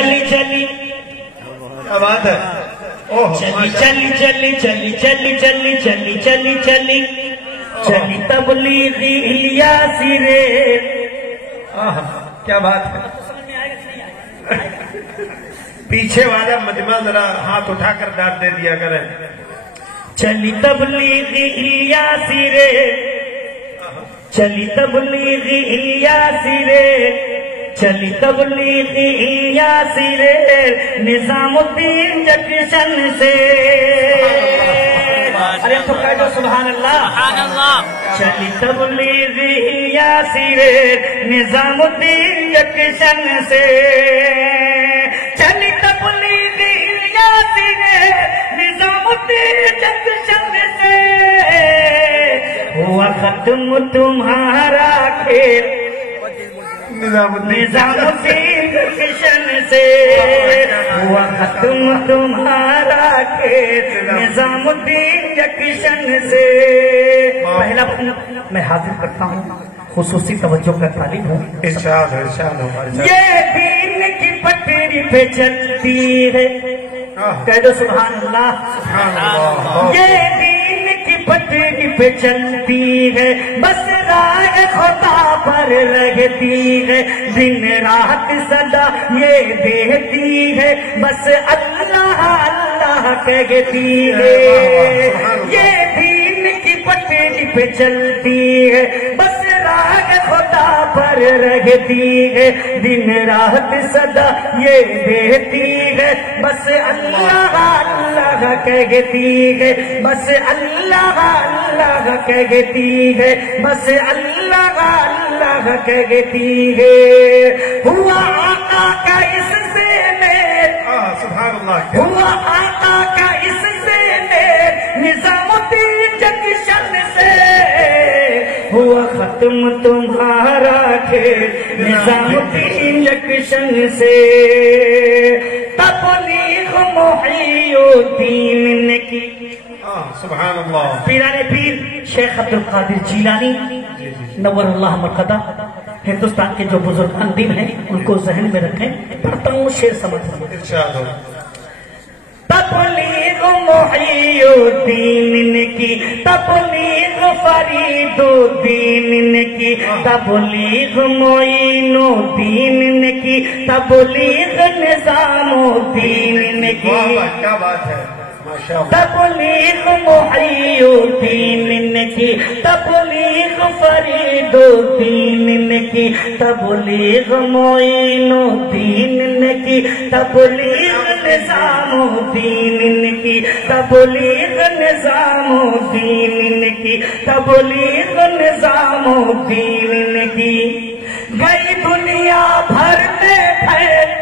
چلی چلی کیا بات ہے. چلی چلی چلی چلی چلی چلی چلی چلی چلی چلی تبلیغی الیاسی رے. کیا بات ہے. پیچھے والا مجمع ذرا ہاتھ اٹھا کر ڈانٹ دے دیا کریں. چلی تبلیغی الیاسی رے چلی تبلیغی الیاسی رے چلی تبلیغی الیاسی رے نظام الدین جنکشن سے. ارے تو کہہ دو سبحان اللہ. چلی تبلیغی الیاسی رے نظام الدین جنکشن سے. چلی تبلیغی الیاسی رے نظام الدین جنکشن سے. ہوا ختم تمہارا کھیل نظام الدین جنکشن سے. ہوا ختم تمہارا کھیل نظام الدین جنکشن سے. پہلا میں حاضر کرتا ہوں خصوصی توجہ کا طالب ہوں. ارشاد ارشاد ہمارے ساتھ. یہ دین کی پٹری پہ چلتی ہے. کہہ دو سبحان اللہ. یہ دین کی پٹری پہ چلتی ہے بس راہ خدا پر رہتی ہے. دن رات صدا یہ دیتی ہے بس اللہ اللہ کہتی ہے. یہ دین کی پٹری پہ چلتی ہے بس راہ خدا پر رہتی ہے. دن رات صدا یہ دیتی ہے بس اللہ اللہ کہتی ہے. بس اللہ اللہ کہتی ہے. بس اللہ اللہ کہتی ہے. ہوا آقا کا اس سے میل سبحان اللہ. ہوا آقا کا اس سے میل نظام الدین جنکشن سے. ہوا ختم تمہارا کھیل نظام الدین جنکشن سے. تبلیغ محی الدین نے کی. سبحان اللہ. پیرانے پیر شیخ عبد القادر جیلانی نور اللہ مرقدہ ہندوستان کے جو بزرگان دین ہیں ان کو ذہن میں رکھیں. پڑھتا ہوں شعر سمجھ. ارشاد ہو. تبلیغ محی الدین نے کی. تبلیغ فرید الدین نے کی. تبلیغ معین الدین نے کی. تبلیغ نظام الدین نے کی. کیا بات ہے. تبلیغ محی الدین نے کی. تبلیغ فرید الدین نے کی. تبلیغ معین الدین نے کی. تبلیغ نظام الدین نے کی. تبلیغ نظام الدین نے کی. تبلیغ نظام الدین نے کی. گئی دنیا بھر میں پھیل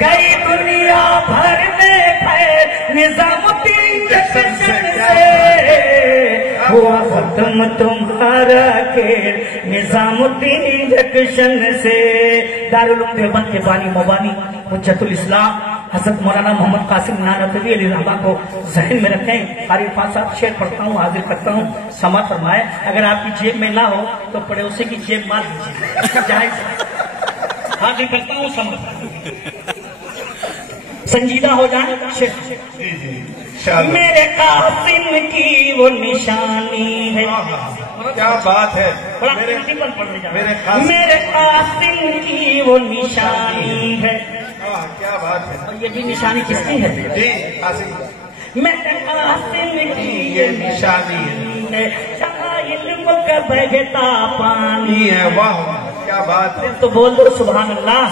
گئی دنیا بھر میں پھیل نظام الدین جنکشن سے. ہوا ختم تمہارا کھیل نظام الدین جنکشن سے. دارالعلوم دیوبند کے بانی مبانی حجت الاسلام حضرت مولانا محمد قاسم نانوتوی علیہ رحمہ کو ذہن میں رکھیں. قاری عرفان صاحب شعر پڑھتا ہوں حاضر کرتا ہوں. سماعت فرمائے. اگر آپ کی جیب میں نہ ہو تو پڑوسی کی جیب مار دیجیے. جائز حاضر کرتا ہوں. سماعت سنجیدہ ہو جائیں. میرے قاسم کی وہ نشانی ہے. کیا بات ہے. میرے قاسم کی وہ نشانی ہے. کیا بات ہے. اور یہ بھی نشانی کس کی ہے؟ جی قاسم. میرے قاسم کی یہ نشانی ہے. جہاں علم کا بہتا پانی ہے. واہ کیا بات ہے. تو بول دو سبحان اللہ.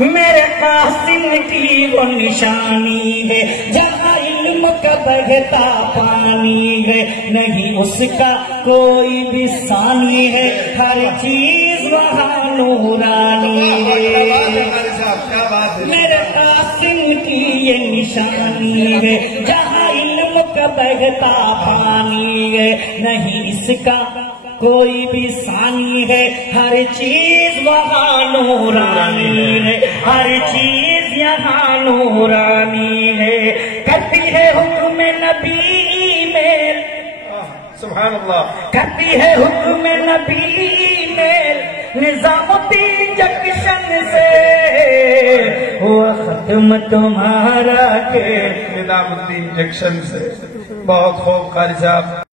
میرے قاسم کی وہ نشانی ہے جہاں علم کا بہتا پانی ہے. نہیں اس کا کوئی بھی ثانی ہے. ہر چیز وہاں نورانی ہے. میرے قاسم کی یہ نشانی ہے جہاں علم کا بہتا پانی ہے. نہیں اس کا کوئی بھی ثانی ہے. ہر چیز وہاں نورانی ہے. ہر چیز یہاں نورانی ہے. کرتی ہے حکم نبی میل. سبحان اللہ. کرتی ہے حکم نبی میل نظام الدین جنکشن سے. ہوا ختم تمہارا کہ نظام الدین جنکشن سے بہت خوب قاری صاحب